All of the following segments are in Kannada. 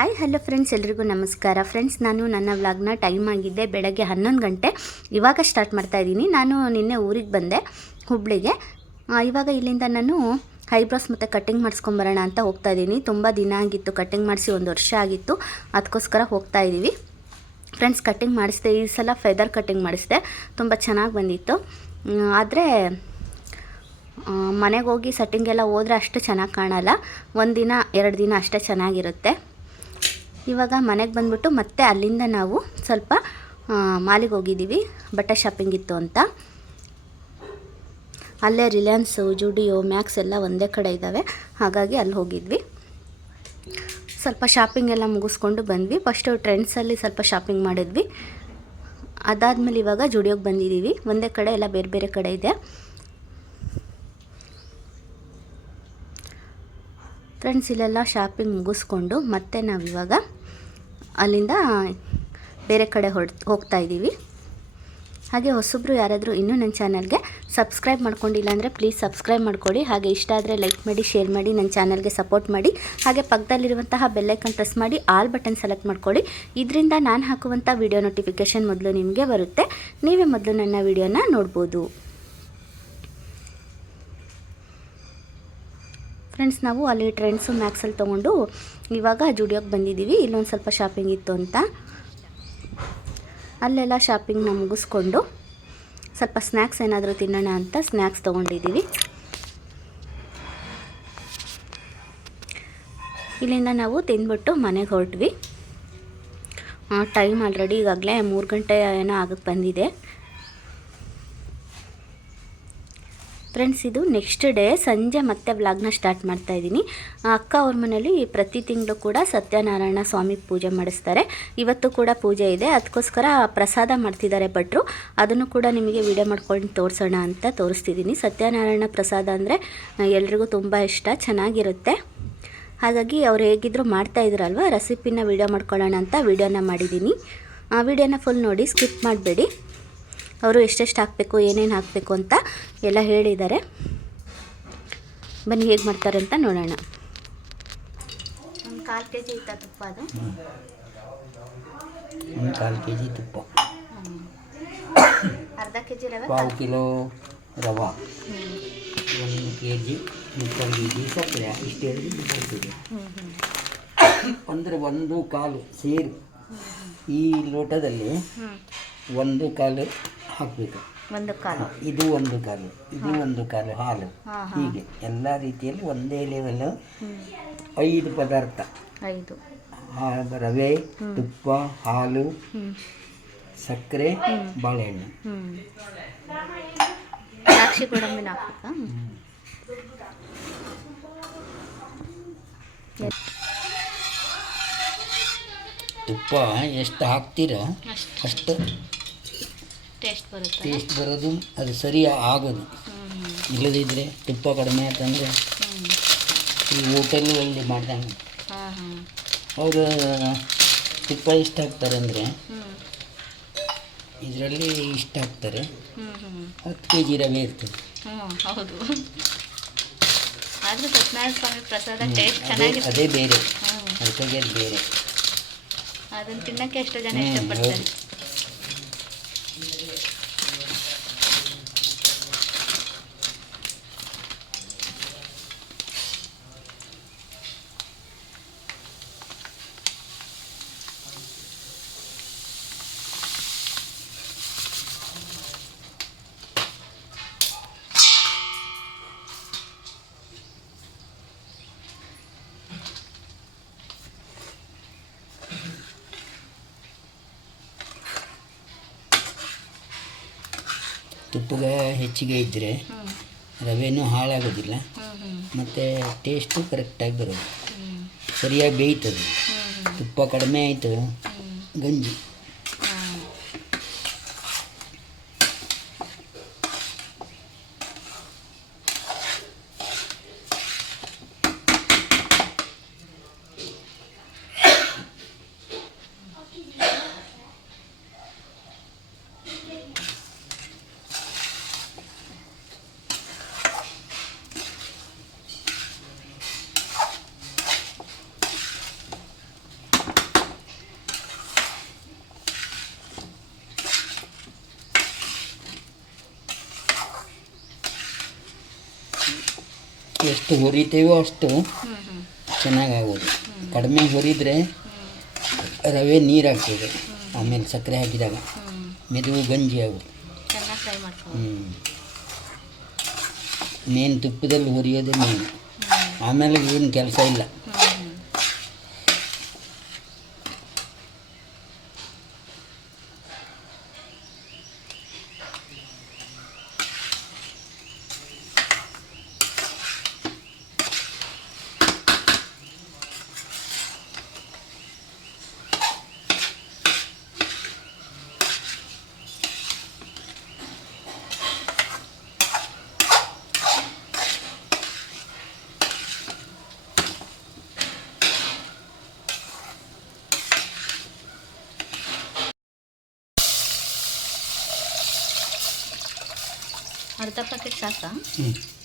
ಹಾಯ್, ಹಲೋ ಫ್ರೆಂಡ್ಸ್, ಎಲ್ರಿಗೂ ನಮಸ್ಕಾರ. ಫ್ರೆಂಡ್ಸ್, ನಾನು ನನ್ನ ವ್ಲಾಗ್ನ ಟೈಮ್ ಆಗಿದ್ದೆ ಬೆಳಗ್ಗೆ ಹನ್ನೊಂದು ಗಂಟೆ. ಇವಾಗ ಸ್ಟಾರ್ಟ್ ಮಾಡ್ತಾ ಇದ್ದೀನಿ. ನಾನು ನಿನ್ನೆ ಊರಿಗೆ ಬಂದೆ, ಹುಬ್ಳಿಗೆ. ಇವಾಗ ಇಲ್ಲಿಂದ ನಾನು ಐಬ್ರೋಸ್ ಮತ್ತು ಕಟ್ಟಿಂಗ್ ಮಾಡಿಸ್ಕೊಂಬರೋಣ ಅಂತ ಹೋಗ್ತಾ ಇದ್ದೀನಿ. ತುಂಬ ದಿನ ಆಗಿತ್ತು ಕಟ್ಟಿಂಗ್ ಮಾಡಿಸಿ, ಒಂದು ವರ್ಷ ಆಗಿತ್ತು. ಅದಕ್ಕೋಸ್ಕರ ಹೋಗ್ತಾ ಇದ್ದೀವಿ ಫ್ರೆಂಡ್ಸ್ ಕಟ್ಟಿಂಗ್ ಮಾಡಿಸಿದೆ, ಈ ಸಲ ಫೆದರ್ ಕಟ್ಟಿಂಗ್ ಮಾಡಿಸಿದೆ. ತುಂಬ ಚೆನ್ನಾಗಿ ಬಂದಿತ್ತು. ಆದರೆ ಮನೆಗೆ ಹೋಗಿ ಸೆಟ್ಟಿಂಗೆಲ್ಲ ಹೋದರೆ ಅಷ್ಟು ಚೆನ್ನಾಗಿ ಕಾಣಲ್ಲ. ಒಂದು ದಿನ, ಎರಡು ದಿನ ಅಷ್ಟೇ ಚೆನ್ನಾಗಿರುತ್ತೆ. ಇವಾಗ ಮನೆಗೆ ಬಂದ್ಬಿಟ್ಟು ಮತ್ತೆ ಅಲ್ಲಿಂದ ನಾವು ಸ್ವಲ್ಪ ಮಾಲಿಗೆ ಹೋಗಿದ್ದೀವಿ. ಬಟ್ಟೆ ಶಾಪಿಂಗ್ ಇತ್ತು ಅಂತ. ಅಲ್ಲೇ ರಿಲಯನ್ಸು, ಜುಡಿಯೋ, ಮ್ಯಾಕ್ಸ್ ಎಲ್ಲ ಒಂದೇ ಕಡೆ ಇದ್ದಾವೆ. ಹಾಗಾಗಿ ಅಲ್ಲಿ ಹೋಗಿದ್ವಿ. ಸ್ವಲ್ಪ ಶಾಪಿಂಗ್ ಎಲ್ಲ ಮುಗಿಸ್ಕೊಂಡು ಬಂದ್ವಿ. ಫಸ್ಟು ಟ್ರೆಂಡ್ಸಲ್ಲಿ ಸ್ವಲ್ಪ ಶಾಪಿಂಗ್ ಮಾಡಿದ್ವಿ. ಅದಾದಮೇಲೆ ಇವಾಗ ಜುಡಿಯೋಗೆ ಬಂದಿದ್ದೀವಿ. ಒಂದೇ ಕಡೆ ಎಲ್ಲ ಬೇರೆ ಬೇರೆ ಕಡೆ ಇದೆ. ಫ್ರೆಂಡ್ಸ್ ಇಲ್ಲೆಲ್ಲ ಶಾಪಿಂಗ್ ಮುಗಿಸ್ಕೊಂಡು ಮತ್ತೆ ನಾವಿವಾಗ ಅಲ್ಲಿಂದ ಬೇರೆ ಕಡೆ ಹೊಡ್, ಹೋಗ್ತಾ ಇದ್ದೀವಿ. ಹಾಗೆ ಹೊಸಬ್ರು ಯಾರಾದರೂ ಇನ್ನೂ ನನ್ನ ಚಾನಲ್ಗೆ ಸಬ್ಸ್ಕ್ರೈಬ್ ಮಾಡ್ಕೊಂಡಿಲ್ಲ ಅಂದರೆ ಪ್ಲೀಸ್ ಸಬ್ಸ್ಕ್ರೈಬ್ ಮಾಡ್ಕೊಳ್ಳಿ ಹಾಗೆ ಇಷ್ಟ ಆದರೆ ಲೈಕ್ ಮಾಡಿ ಶೇರ್ ಮಾಡಿ, ನನ್ನ ಚಾನಲ್ಗೆ ಸಪೋರ್ಟ್ ಮಾಡಿ. ಹಾಗೆ ಪಕ್ಕದಲ್ಲಿರುವಂತಹ ಬೆಲ್ಲೈಕನ್ ಪ್ರೆಸ್ ಮಾಡಿ ಆಲ್ ಬಟನ್ ಸೆಲೆಕ್ಟ್ ಮಾಡ್ಕೊಳ್ಳಿ ಇದರಿಂದ ನಾನು ಹಾಕುವಂಥ ವಿಡಿಯೋ ನೋಟಿಫಿಕೇಷನ್ ಮೊದಲು ನಿಮಗೆ ಬರುತ್ತೆ. ನೀವೇ ಮೊದಲು ನನ್ನ ವೀಡಿಯೋನ ನೋಡ್ಬೋದು. ಫ್ರೆಂಡ್ಸ್ ನಾವು ಅಲ್ಲಿ ಟ್ರೆಂಡ್ಸು ಮ್ಯಾಕ್ಸಲ್ಲಿ ತೊಗೊಂಡು ಇವಾಗ ಜುಡಿಯೋಗೆ ಬಂದಿದ್ದೀವಿ. ಇಲ್ಲೊಂದು ಸ್ವಲ್ಪ ಶಾಪಿಂಗ್ ಇತ್ತು ಅಂತ. ಅಲ್ಲೆಲ್ಲ ಶಾಪಿಂಗ್ನ ಮುಗಿಸ್ಕೊಂಡು ಸ್ವಲ್ಪ ಸ್ನ್ಯಾಕ್ಸ್ ಏನಾದರೂ ತಿನ್ನೋಣ ಅಂತ ಸ್ನ್ಯಾಕ್ಸ್ ತೊಗೊಂಡಿದ್ದೀವಿ. ಇಲ್ಲಿಂದ ನಾವು ತಿಂದ್ಬಿಟ್ಟು ಮನೆಗೆ ಹೊರಟ್ವಿ. ಟೈಮ್ ಆಲ್ರೆಡಿ ಈಗಾಗಲೇ ಮೂರು ಗಂಟೆ ಏನೋ ಆಗಕ್ಕೆ ಬಂದಿದೆ. ಫ್ರೆಂಡ್ಸ್ ಇದು ನೆಕ್ಸ್ಟ್ ಡೇ ಸಂಜೆ ಮತ್ತೆ ವ್ಲಾಗ್ನ ಸ್ಟಾರ್ಟ್ ಮಾಡ್ತಾ ಇದ್ದೀನಿ. ಅಕ್ಕ ಅವ್ರ ಮನೇಲಿ ಪ್ರತಿ ತಿಂಗಳು ಕೂಡ ಸತ್ಯನಾರಾಯಣ ಸ್ವಾಮಿ ಪೂಜೆ ಮಾಡಿಸ್ತಾರೆ. ಇವತ್ತು ಕೂಡ ಪೂಜೆ ಇದೆ. ಅದಕ್ಕೋಸ್ಕರ ಪ್ರಸಾದ ಮಾಡ್ತಿದ್ದಾರೆ ಭಟ್ರು. ಅದನ್ನು ಕೂಡ ನಿಮಗೆ ವಿಡಿಯೋ ಮಾಡ್ಕೊಂಡು ತೋರಿಸೋಣ ಅಂತ ತೋರಿಸ್ತಿದ್ದೀನಿ. ಸತ್ಯನಾರಾಯಣ ಪ್ರಸಾದ ಅಂದರೆ ಎಲ್ರಿಗೂ ತುಂಬ ಇಷ್ಟ. ಚೆನ್ನಾಗಿರುತ್ತೆ. ಹಾಗಾಗಿ ಅವ್ರು ಹೇಗಿದ್ರು ಮಾಡ್ತಾ ಇದ್ರಲ್ವ? ರೆಸಿಪಿನ ವಿಡಿಯೋ ಮಾಡ್ಕೊಳ್ಳೋಣ ಅಂತ ವಿಡಿಯೋನ ಮಾಡಿದ್ದೀನಿ. ಆ ವಿಡಿಯೋನ ಫುಲ್ ನೋಡಿ ಸ್ಕಿಪ್ ಮಾಡಬೇಡಿ. ಅವರು ಎಷ್ಟೆಷ್ಟು ಹಾಕಬೇಕು ಏನೇನು ಹಾಕಬೇಕು ಅಂತ ಎಲ್ಲ ಹೇಳಿದ್ದಾರೆ. ಬನ್ನಿ ಹೇಗೆ ಮಾಡ್ತಾರೆ ಅಂತ ನೋಡೋಣ. ಒಂದು ಕಾಲು ಕೆ ಜಿ ಇತ್ತ ತುಪ್ಪ ಅದು. ಒಂದು ಕಾಲು ಕೆ ಜಿ ತುಪ್ಪ ಅರ್ಧ ಕೆ ಜಿ ರವೆ ಪಾವು ಕಿಲೋ ರವೆ. ಒಂದು ಕೆ ಜಿ ಮುಕ್ಕಾಲು ಕೆ ಜಿ ಸಕ್ಕರೆ ಇಷ್ಟು ಹೇಳಿದ್ರೆ ಬರ್ತದೆ ಅಂದರೆ ಒಂದು ಕಾಲು ಸೇರಿ. ಈ ಲೋಟದಲ್ಲಿ ಒಂದು ಕಾಲು ಹಾಕಬೇಕು. ಒಂದು ಕಾಲು. ಇದು ಒಂದು ಕಾಲು. ಇದು ಒಂದು ಕಾಲು ಹಾಲು. ಹೀಗೆ ಎಲ್ಲ ರೀತಿಯಲ್ಲಿ ಒಂದೇ ಲೆವೆಲ್ ಐದು ಪದಾರ್ಥ. ಐದು. ರವೆ ತುಪ್ಪ ಹಾಲು ಸಕ್ಕರೆ ಬಾಳೆಹಣ್ಣು. ದ್ರಾಕ್ಷಿ ಗೋಡಂಬಿನ ಹಾಕ್ಬೇಕಾ? ತುಪ್ಪ ಎಷ್ಟು ಹಾಕ್ತೀರ? ಅಷ್ಟು. ಟೇಸ್ಟ್ ಬರುತ್ತೆ? ಟೇಸ್ಟ್ ಬರೋದು ಅದು ಸರಿ ಆಗೋದು. ಇಲ್ಲದಿದ್ದರೆ ತುಪ್ಪ ಕಡಿಮೆ ಆಯ್ತಂದರೆ ಈ ಹೋಟೆಲ್ಗಳಲ್ಲಿ ಮಾಡ್ತಾನೆ ಅವರು ತುಪ್ಪ ಇಷ್ಟ ಹಾಕ್ತಾರೆ ಅಂದರೆ ಇದರಲ್ಲಿ ಇಷ್ಟು ಹಾಕ್ತಾರೆ ಹತ್ತು ಕೆ ಜಿ ರವೆ ಇರ್ತದೆ. ಹೌದು. ಆದರೂ ಸತ್ಯನಾರಾಯಣ ಸ್ವಾಮಿ ಪ್ರಸಾದ ಟೇಸ್ಟ್ ಅದೇ ಅದೇ ಬೇರೆ. ಅದಕ್ಕೆ ಅದಕ್ಕಾಗಿ ಅದು ಬೇರೆ. ಅದನ್ನು ತಿನ್ನಕ್ಕೆ ಎಷ್ಟೋ ಜನ ಇಷ್ಟಪಡ್ತಾರೆ. ತುಪ್ಪಗ ಹೆಚ್ಚಿಗೆ ಇದ್ದರೆ ರವೆನೂ ಹಾಳಾಗೋದಿಲ್ಲ. ಮತ್ತು ಟೇಸ್ಟು ಕರೆಕ್ಟಾಗಿ ಬರೋದು. ಸರಿಯಾಗಿ ಬೇಯ್ತದೆ. ತುಪ್ಪ ಕಡಿಮೆ ಆಯಿತು. ಗಂಜಿ. ಎಷ್ಟು ಹುರಿತೇವೋ ಅಷ್ಟು ಚೆನ್ನಾಗಿ ಆಗೋದು ಚೆನ್ನಾಗಾಗೋದು. ಕಡಿಮೆ ಹುರಿದ್ರೆ ರವೆ ನೀರು ಹಾಕ್ತದೆ ಆಮೇಲೆ ಸಕ್ಕರೆ ಹಾಕಿದಾಗ ಮೆದುವು ಗಂಜಿ ಆಗೋದು ಹ್ಞೂ ಮೇನ್ ತುಪ್ಪದಲ್ಲಿ ಹುರಿಯೋದೇ ಮೇನ್. ಆಮೇಲೆ ಏನು ಕೆಲಸ ಇಲ್ಲ. ಹ್ಞೂ ಹ್ಞೂ ಅರ್ಧ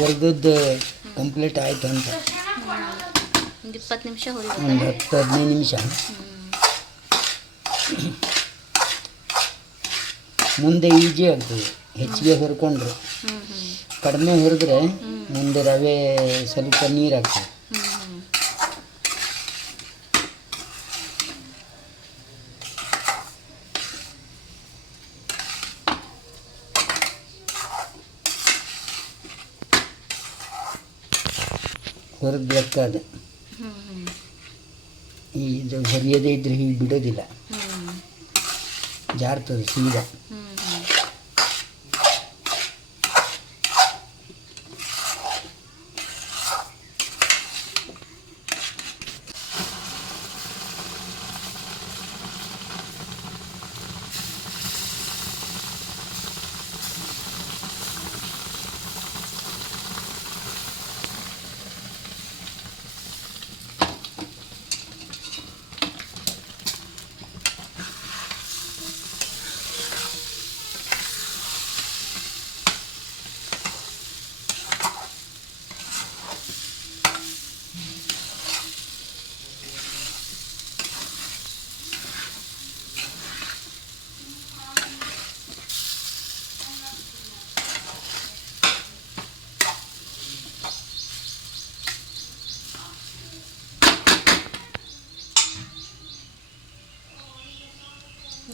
ಹುರಿದದ್ದು ಕಂಪ್ಲೀಟ್ ಆಯಿತು ಅಂತ. ಒಂದು ಇಪ್ಪತ್ತು ನಿಮಿಷ ಒಂದು ಹತ್ತು ಹದಿನೈದು ನಿಮಿಷ. ಮುಂದೆ ಈಜಿ ಆಗ್ತದೆ. ಹೆಚ್ಚಿಗೆ ಹುರ್ಕೊಂಡ್ರೆ. ಕಡಿಮೆ ಹುರಿದ್ರೆ ಮುಂದೆ ರವೆ ಸ್ವಲ್ಪ ನೀರು ಆಗ್ತದೆ ಹ್ಞೂ ಹ್ಞೂ ಹುರಿದ ಲೆಕ್ಕ ಅದು ಈ ಇದು ಹೊರಿಯದೇ ಇದ್ರೆ ಹೀಗೆ ಬಿಡೋದಿಲ್ಲ. ಜಾರ್ತದೆ ಸೀದಾ ಹ್ಞೂ ಹ್ಞೂ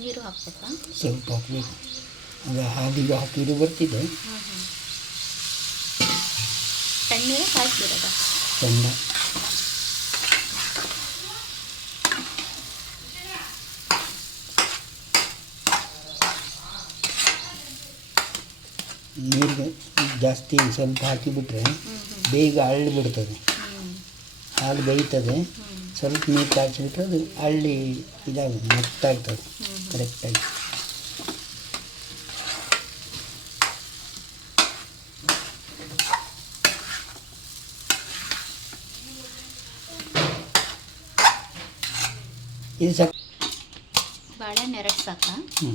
ನೀರು ಹಾಕ್ಬೇಕಾ ಸ್ವಲ್ಪ ಹಾಕಬೇಕು. ಅದು ಹಾಲಿಗೆ ಹಾಕಿದ್ದು ಬರ್ತಿದೆ. ಹ್ಞೂ ಹ್ಞೂ ತಣ್ಣೀರು ಕಾಯ್ತಿರೋದ ಚೆಂದ ನೀರಿಗೆ ಜಾಸ್ತಿ ಸ್ವಲ್ಪ ಹಾಕಿಬಿಟ್ರೆ ಬೇಗ ಅಳ್ಳಿ ಬಿಡ್ತದೆ. ಹ್ಞೂ ಹಾಲು ಬೇಯ್ತದೆ. ಸ್ವಲ್ಪ ನೀರು ಕಾಯಿಸಿಬಿಟ್ರೆ ಅದು ಹಳ್ಳಿ ಇದಾಗುತ್ತೆ ಮೆತ್ತಾಗ್ತದೆ ಕರೆಕ್ಟಾಗಿ ಇದು ಸಾಕು ಬಾಳೆಹಣ್ಣು ಎರಡು ಸಾಕಾ ಹ್ಞೂ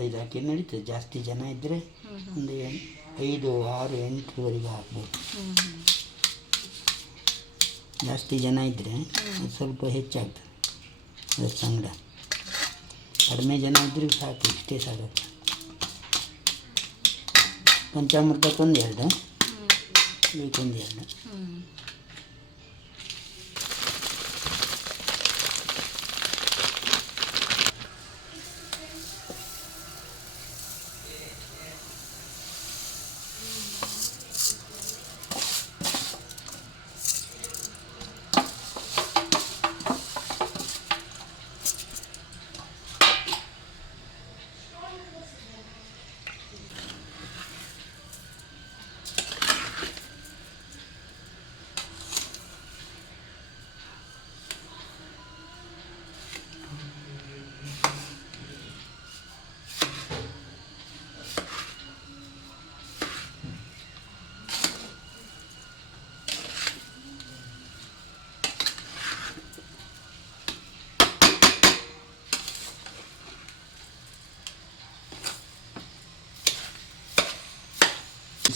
ಐದು ಹಾಕಿ ನಡೀತದೆ ಜಾಸ್ತಿ ಜನ ಇದ್ದರೆ ಹ್ಞೂ ಹ್ಞೂ ಒಂದು ಎಂ- ಐದು ಆರು ಎಂಟರವರೆಗೆ ಹಾಕ್ಬೋದು ಹ್ಞೂ ಹ್ಞೂ ಜಾಸ್ತಿ ಜನ ಇದ್ದರೆ ಅದು ಸ್ವಲ್ಪ ಹೆಚ್ಚಾಗ್ತದೆ. ಅದರ ಸಂಗಡ ಕಡಿಮೆ ಜನ ಇದ್ದರೆ ಸಾಕು ಇಷ್ಟೇ ಸಾಕು. ಪಂಚಾಮೃತಕ್ಕೊಂದು ಎರಡು ಹ್ಞೂ ಇದಕ್ಕೊಂದು ಎರಡು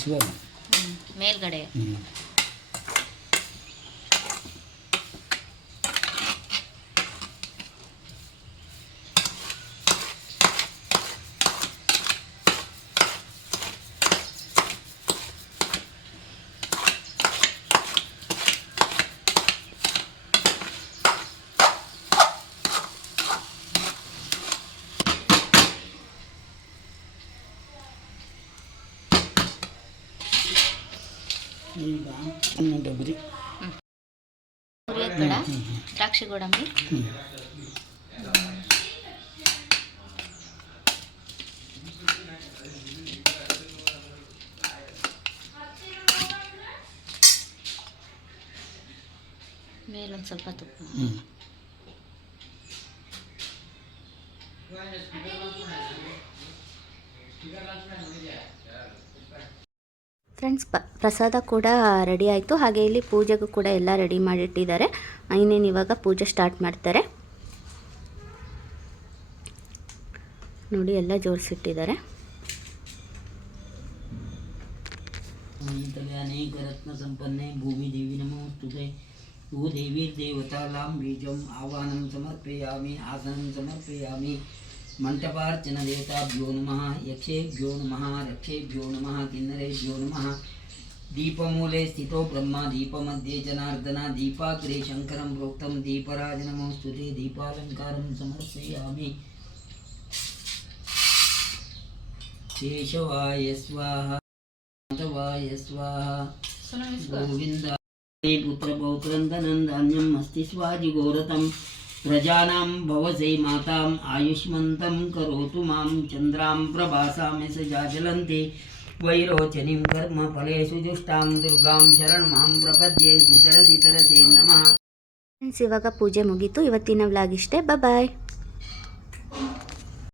ಶಿವನ ಮೇಲ್ಗಡೆ ಹುರಿಯೋದು ಬೇಡ ದ್ರಾಕ್ಷಿ ಗೋಡಂಬಿ ಹ್ಞೂ ಮೇಲೊಂದು ಸ್ವಲ್ಪ ತುಪ್ಪ ಹ್ಞೂ ಫ್ರೆಂಡ್ಸ್ ಪ, ಪ್ರಸಾದ ಕೂಡ ರೆಡಿ ಆಯಿತು. ಹಾಗೆ ಇಲ್ಲಿ ಪೂಜೆಗೂ ಕೂಡ ಎಲ್ಲ ರೆಡಿ ಮಾಡಿಟ್ಟಿದ್ದಾರೆ. ಇನ್ನೇನು ಇವಾಗ ಪೂಜೆ ಸ್ಟಾರ್ಟ್ ಮಾಡ್ತಾರೆ. ನೋಡಿ, ಎಲ್ಲ ಜೋಡಿಸಿಟ್ಟಿದ್ದಾರೆ ಸಂಪನ್ನೆ, ಭೂಮಿ ದೇವಿ ನಮೋಸ್ತುತೆ ಭೂ ದೇವಿ ದೇವತಾಲಾಂ ಬೀಜಂ ಆವಾಹನಂ ಸಮರ್ಪಯಾಮಿ, ಆಸನ ಸಮರ್ಪಯಾಮಿ. मण्टपार्चनदेवताभ्यो नमः यक्षेभ्यो नमः रक्षेभ्यो नमः किन्नरेभ्यो नमः। दीपमूले स्थितो ब्रह्मा दीपमध्ये जनार्दन दीपाग्रे शङ्करं प्रोक्तं दीपराज नमोऽस्तु ते दीपालङ्कारं समर्पयामि। केशवाय स्वाहा माधवाय स्वाहा। गोविन्द पुत्रपौत्रन्दनन्दान्यम् अस्ति स्वाजिगोरतं प्रजानां भवसे माताम् आयुष्मन्तं करोतु मां चन्द्रां प्रभासामि स जाजलन्ति वैरोचनीं कर्म फलेषु जुष्टां दुर्गां शरणमहं प्रपद्ये सुतरसि तरसे नमः ಫ್ರೆಂಡ್ಸ್ ಇವಾಗ ಪೂಜೆ ಮುಗೀತು ಇವತ್ತಿನ ವ್ಲಾಗ್ ಇಷ್ಟೇ ಬಾಯ್